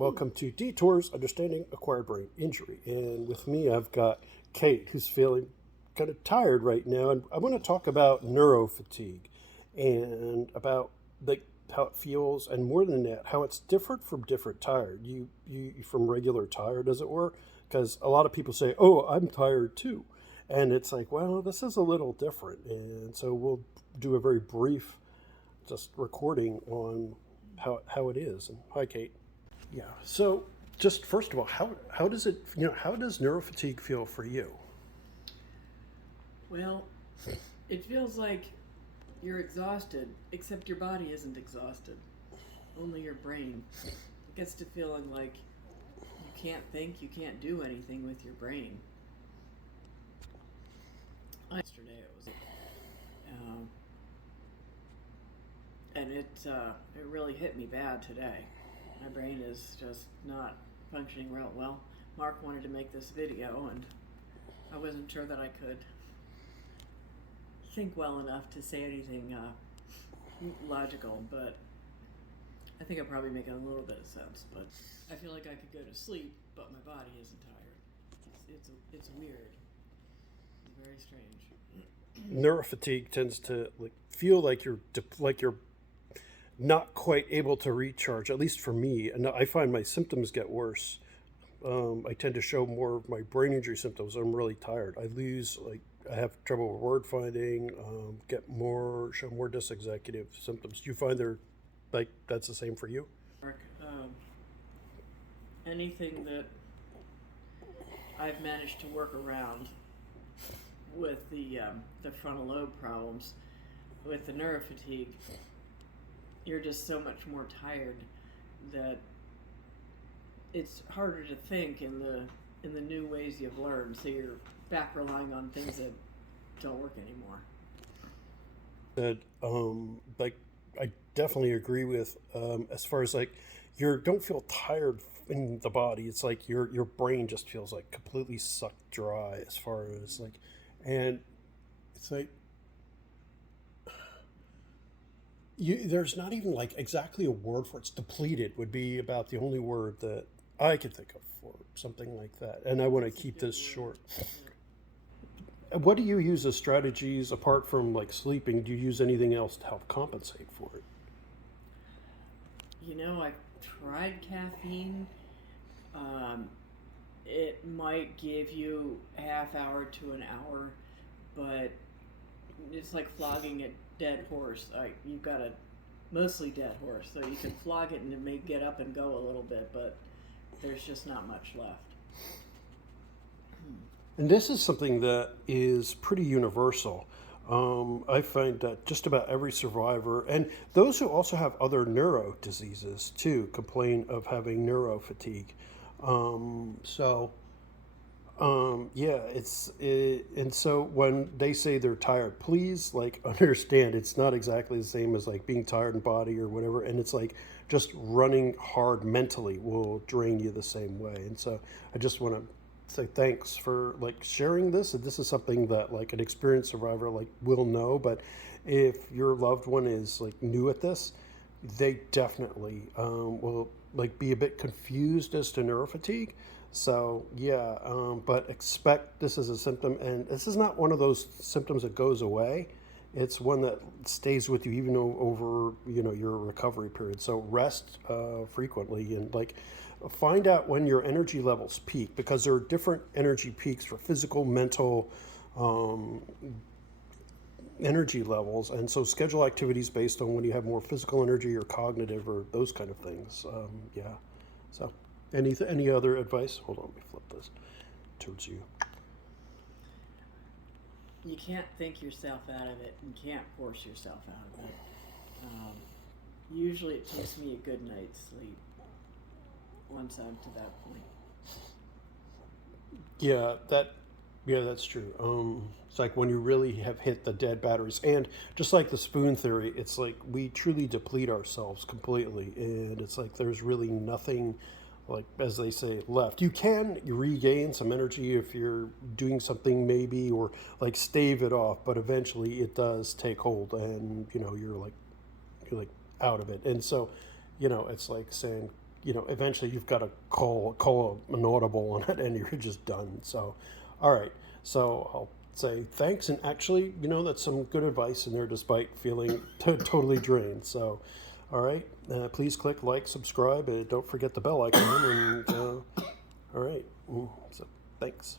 Welcome to Detours Understanding Acquired Brain Injury. And with me, I've got Kate, who's feeling kind of tired right now. And I want to talk about neurofatigue and about like how it feels, and more than that, how it's different from different tired. You from regular tired, as it were, because a lot of people say, "Oh, I'm tired too," and it's like, well, this is a little different. And so we'll do a very brief, just recording on how it is. And hi, Kate. Yeah. So, just first of all, how does it how does neurofatigue feel for you? Well, it feels like you're exhausted, except your body isn't exhausted. Only your brain. It gets to feeling like you can't think, you can't do anything with your brain. Yesterday it was, and it really hit me bad today. My brain is just not functioning real well. Mark wanted to make this video, and I wasn't sure that I could think well enough to say anything logical, but I think I'm probably making a little bit of sense. But I feel like I could go to sleep, but my body isn't tired. It's weird. It's very strange. Neurofatigue tends to feel like you're not quite able to recharge. At least for me, and I find my symptoms get worse. I tend to show more of my brain injury symptoms. I'm really tired. I have trouble with word finding. Show more dysexecutive symptoms. Do you find that's the same for you? Mark, anything that I've managed to work around with the frontal lobe problems, with the neurofatigue, you're just so much more tired that it's harder to think in the new ways you've learned. So you're back relying on things that don't work anymore. I definitely agree with as far as you don't feel tired in the body. It's like your brain just feels like completely sucked dry as far as and it's like there's not even exactly a word for it. It's depleted would be about the only word that I can think of for something like that. And I want to keep this short. What do you use as strategies apart from sleeping? Do you use anything else to help compensate for it? I've tried caffeine. It might give you a half hour to an hour, but it's like flogging a dead horse. You've got a mostly dead horse, so you can flog it and it may get up and go a little bit, but there's just not much left. And this is something that is pretty universal. I find that just about every survivor, and those who also have other neuro diseases too, complain of having neurofatigue. And so when they say they're tired, please understand it's not exactly the same as being tired in body or whatever. And it's just running hard mentally will drain you the same way. And so I just want to say thanks for sharing this. And this is something that an experienced survivor will know. But if your loved one is new at this, they definitely will be a bit confused as to neurofatigue. So yeah, but expect this as a symptom, and this is not one of those symptoms that goes away. It's one that stays with you even over your recovery period. So rest frequently, and find out when your energy levels peak, because there are different energy peaks for physical, mental, energy levels, and so schedule activities based on when you have more physical energy or cognitive or those kind of things. Yeah. So. Any other advice? Hold on, let me flip this towards you. You can't think yourself out of it. You can't force yourself out of it. Usually it takes me a good night's sleep once I'm to that point. Yeah, that's true. It's when you really have hit the dead batteries. And just like the spoon theory, it's we truly deplete ourselves completely. And it's there's really nothing, as they say, left. You can regain some energy if you're doing something maybe, or stave it off, but eventually it does take hold, and you're out of it. And so it's saying eventually you've got to call an audible on it, and you're just done. So, all right. So I'll say thanks, and actually, that's some good advice in there, despite feeling totally drained. So, all right. Please click like, subscribe, and don't forget the bell icon. And all right. So thanks.